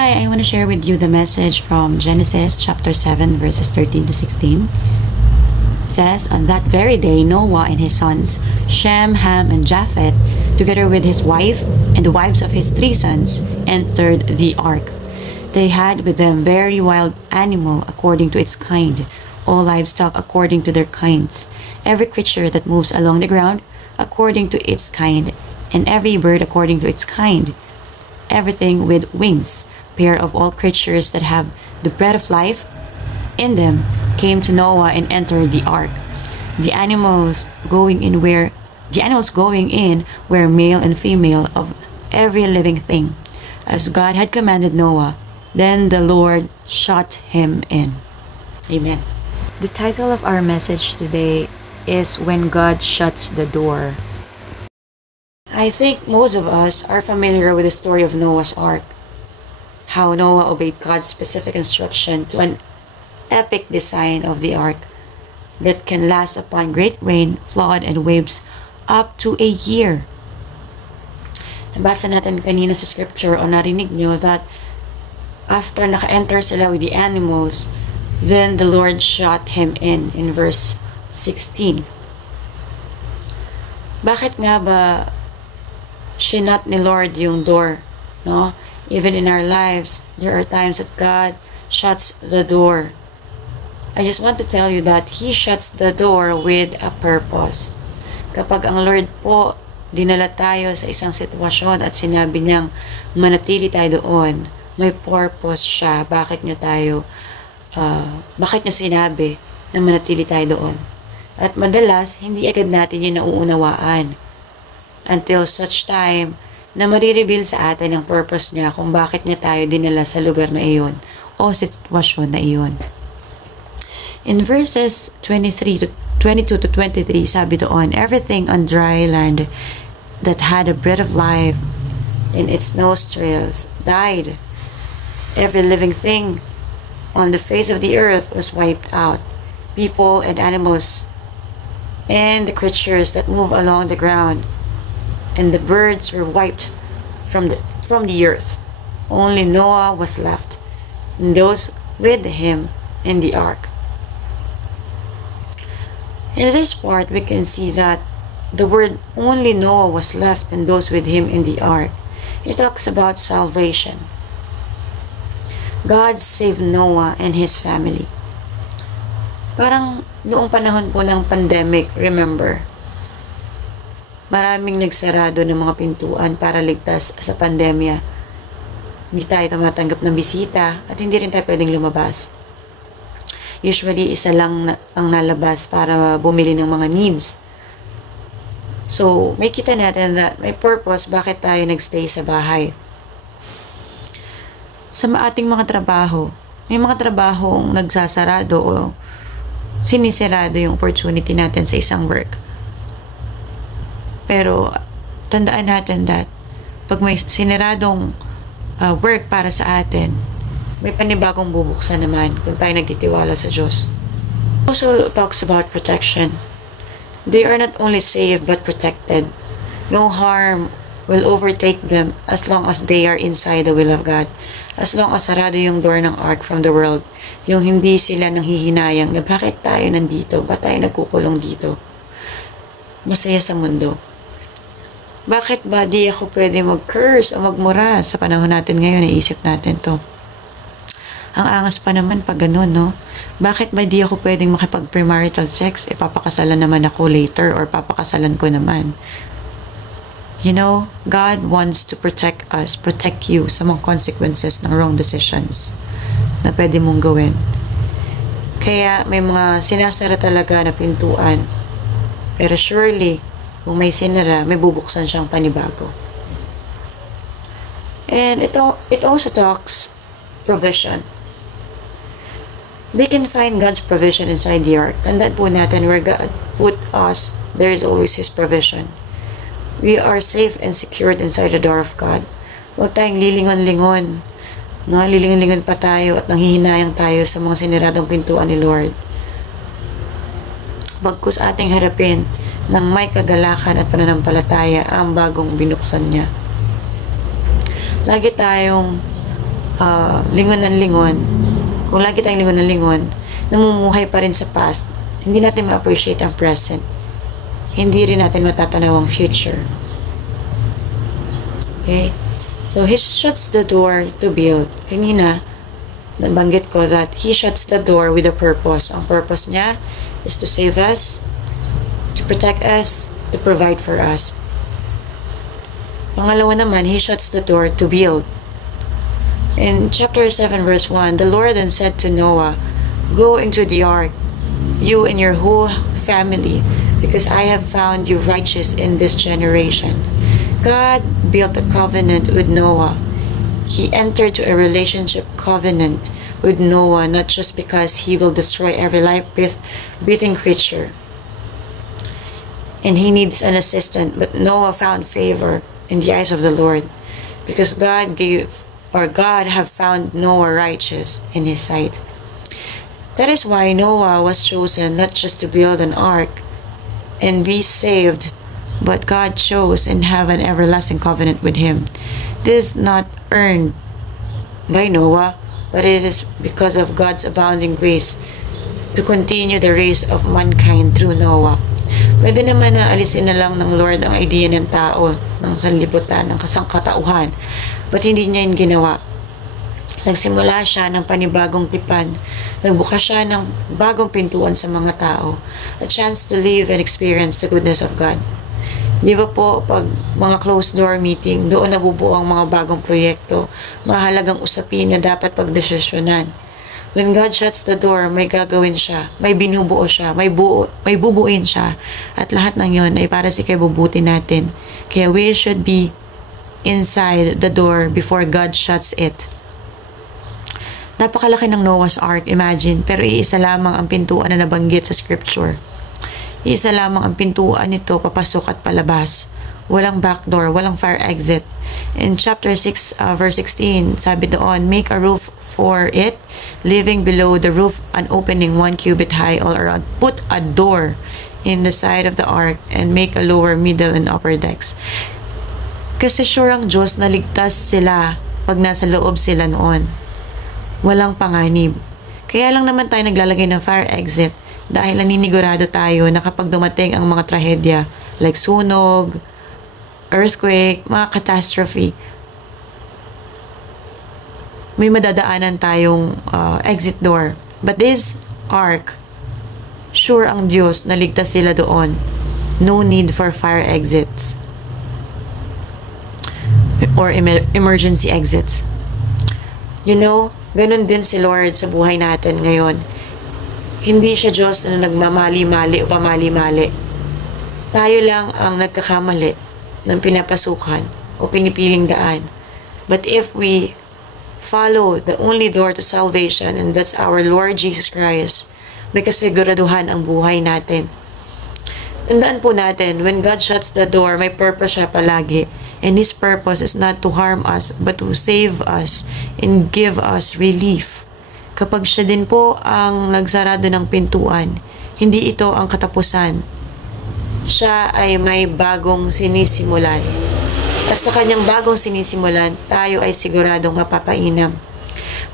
Tonight, I want to share with you the message from Genesis chapter 7 verses 13 to 16. It says, on that very day, Noah and his sons, Shem, Ham, and Japheth, together with his wife and the wives of his 3 sons, entered the ark. They had with them very wild animal according to its kind, all livestock according to their kinds, every creature that moves along the ground according to its kind, and every bird according to its kind, everything with wings. Pair of all creatures that have the breath of life in them came to Noah and entered the ark. The animals going in were male and female of every living thing, as God had commanded Noah. Then the Lord shut him in. Amen. The title of our message today is When God Shuts the Door. I think most of us are familiar with the story of Noah's Ark. How Noah obeyed God's specific instruction to an epic design of the ark that can last upon great rain, flood, and waves up to a year. Nabasa natin kanina sa scripture o narinig nyo that after naka-enter sila with the animals, then the Lord shut him in verse 16. Bakit nga ba shinut ni Lord yung door? No? Even in our lives, there are times that God shuts the door. I just want to tell you that He shuts the door with a purpose. Kapag ang Lord po dinala tayo sa isang sitwasyon at sinabi niyang manatili tayo doon, may purpose siya. Bakit niya sinabi na manatili tayo doon? At madalas, hindi agad natin yun nauunawaan until such time na marireveal sa atin ang purpose niya kung bakit niya tayo dinala sa lugar na iyon o sitwasyon na iyon. In verses 22 to 23, sabi doon, everything on dry land that had a breath of life in its nostrils died. Every living thing on the face of the earth was wiped out. People and animals and the creatures that move along the ground, and the birds were wiped from the earth. Only Noah was left, and those with him in the ark. In this part, we can see that the word only Noah was left and those with him in the ark. It talks about salvation. God saved Noah and his family. Parang noong panahon po ng pandemic, remember, maraming nagsarado ng mga pintuan para ligtas sa pandemya. Hindi tayo tumatanggap ng bisita at hindi rin tayo pwedeng lumabas. Usually, isa lang ang nalabas para bumili ng mga needs. So, may kita natin na may purpose bakit tayo nagstay sa bahay. Sa ating mga trabaho, may mga trabahong nagsasarado o sinisirado yung opportunity natin sa isang work. Pero, tandaan natin that pag may siniradong work para sa atin, may panibagong bubuksan naman kung tayo nagtitiwala sa Diyos. Also talks about protection. They are not only saved but protected. No harm will overtake them as long as they are inside the will of God. As long as sarado yung door ng ark from the world, yung hindi sila nanghihinayang na bakit tayo nandito, ba't tayo nagkukulong dito? Masaya sa mundo. Bakit ba di ako pwede mag-curse o magmura sa panahon natin ngayon? Naisip natin to. Ang angas pa naman pag ganun, no? Bakit ba di ako pwedeng makipag-premarital sex? Papakasalan naman ako later or papakasalan ko naman. You know, God wants to protect us, protect you sa mga consequences ng wrong decisions na pwede mong gawin. Kaya may mga sinasara talaga na pintuan. Pero surely, kung may sinara, may bubuksan siyang panibago. And it also talks provision. We can find God's provision inside the ark. Tandaan po natin where God put us, there is always His provision. We are safe and secured inside the door of God. Huwag tayong lilingon-lingon. No? Lilingon-lingon pa tayo at nanghihinayang tayo sa mga siniradong pintuan ni Lord. Bagkus ating harapin ng may kagalakan at pananampalataya ang bagong binuksan niya. Lagi tayong lingon ng lingon, kung lagi tayong lingon ng lingon, namumuhay pa rin sa past, hindi natin ma-appreciate ang present. Hindi rin natin matatanaw ang future. Okay? So, He shuts the door to build. Kanina, nabanggit ko that He shuts the door with a purpose. Ang purpose niya is to save us, to protect us, to provide for us. Pangalawa naman, He shuts the door to build. In chapter 7 verse 1, the Lord then said to Noah, "Go into the ark, you and your whole family, because I have found you righteous in this generation." God built a covenant with Noah. He entered to a relationship covenant with Noah, not just because he will destroy every life-breathing creature and he needs an assistant, but Noah found favor in the eyes of the Lord because God have found Noah righteous in His sight. That is why Noah was chosen not just to build an ark and be saved, but God chose and have an everlasting covenant with him. This is not earned by Noah, but it is because of God's abounding grace to continue the race of mankind through Noah. Pwede naman na alisin na lang ng Lord ang idea ng tao, ng sanlibutan, ng kasangkatauhan, but hindi niya yun ginawa. Nagsimula siya ng panibagong tipan. Nagbukas siya ng bagong pintuan sa mga tao. A chance to live and experience the goodness of God. Di ba po, pag mga closed door meeting, doon nabubuo ang mga bagong proyekto, mahalagang usapin na dapat pagdesisyonan. When God shuts the door, may gagawin siya, may binubuo siya, may bubuin siya. At lahat ng yon ay para sa ikabubuti natin. Kaya we should be inside the door before God shuts it. Napakalaki ng Noah's Ark, imagine, pero iisa lamang ang pintuan na nabanggit sa scripture. Iisa lamang ang pintuan nito, papasok at palabas. Walang back door, walang fire exit. In chapter 6, verse 16, sabi doon, "Make a roof for it, leaving below the roof an opening 1 cubit high all around. Put a door in the side of the ark and make a lower, middle, and upper decks." Kasi sure ang Diyos na ligtas sila pag nasa loob sila noon. Walang panganib. Kaya lang naman tayo naglalagay ng fire exit dahil naninigurado tayo na kapag dumating ang mga trahedya like sunog, earthquake, mga catastrophe, may madadaanan tayong exit door. But this ark, sure ang Diyos na ligtas sila doon. No need for fire exits or emergency exits. You know, ganun din si Lord sa buhay natin ngayon. Hindi siya Diyos na nagmamali-mali o pamali-mali. Tayo lang ang nagkakamali ng pinapasukan o pinipiling daan. But if we follow the only door to salvation, and that's our Lord Jesus Christ, may kasiguraduhan ang buhay natin. Tandaan po natin, when God shuts the door, may purpose siya palagi. And His purpose is not to harm us, but to save us and give us relief. Kapag siya din po ang nagsarado ng pintuan, hindi ito ang katapusan. Siya ay may bagong sinisimulan. At sa kanyang bagong sinisimulan, tayo ay siguradong mapapainam.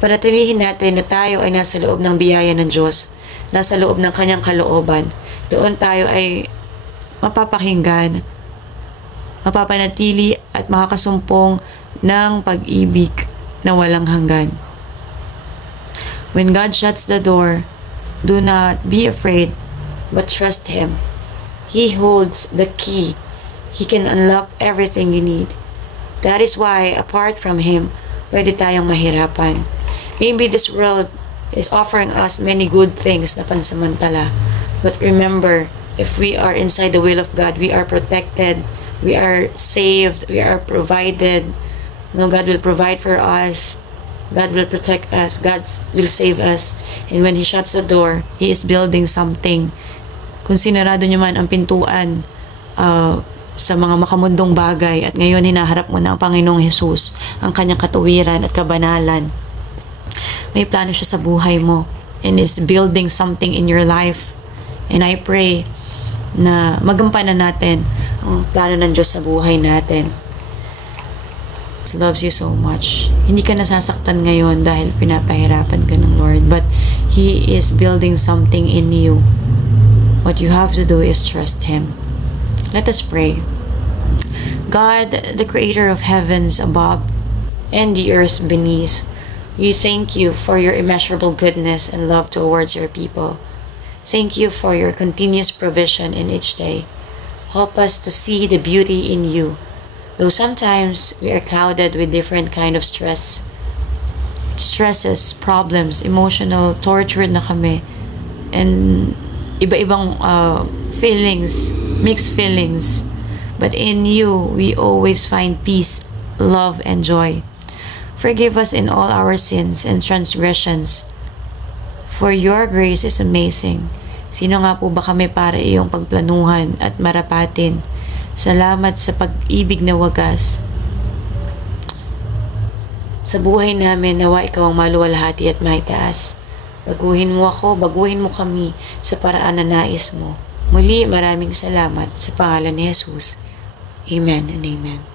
Panatilihin natin na tayo ay nasa loob ng biyaya ng Diyos, nasa loob ng kanyang kalooban. Doon tayo ay mapapakinggan, mapapanatili at makakasumpong ng pag-ibig na walang hanggan. When God shuts the door, do not be afraid, but trust Him. He holds the key. He can unlock everything you need. That is why, apart from Him, pwede tayong mahirapan. Maybe this world is offering us many good things na pansamantala. But remember, if we are inside the will of God, we are protected, we are saved, we are provided. No, God will provide for us. God will protect us. God will save us. And when He shuts the door, He is building something. Kung sinarado niyo man ang pintuan sa mga makamundong bagay at ngayon hinaharap mo na ang Panginoong Jesus, ang kanyang katuwiran at kabanalan, may plano siya sa buhay mo and is building something in your life. And I pray na magampanan natin ang plano ng Diyos sa buhay natin. Jesus loves you so much. Hindi ka nasasaktan ngayon dahil pinapahirapan ka ng Lord, but He is building something in you. What you have to do is trust Him. Let us pray. God, the creator of heavens above and the earth beneath, we thank you for your immeasurable goodness and love towards your people. Thank you for your continuous provision in each day. Help us to see the beauty in you. Though sometimes we are clouded with different kind of stresses, problems, emotional, tortured na kami, and iba-ibang feelings, mixed feelings. But in you, we always find peace, love, and joy. Forgive us in all our sins and transgressions, for your grace is amazing. Sino nga po ba kami para iyong pagplanuhan at marapatin? Salamat sa pag-ibig na wagas. Sa buhay namin, nawa ikaw ang maluwalhati at maitaas. Baguhin mo ako, baguhin mo kami sa paraan na nais mo. Muli, maraming salamat sa pangalan ni Jesus. Amen and amen.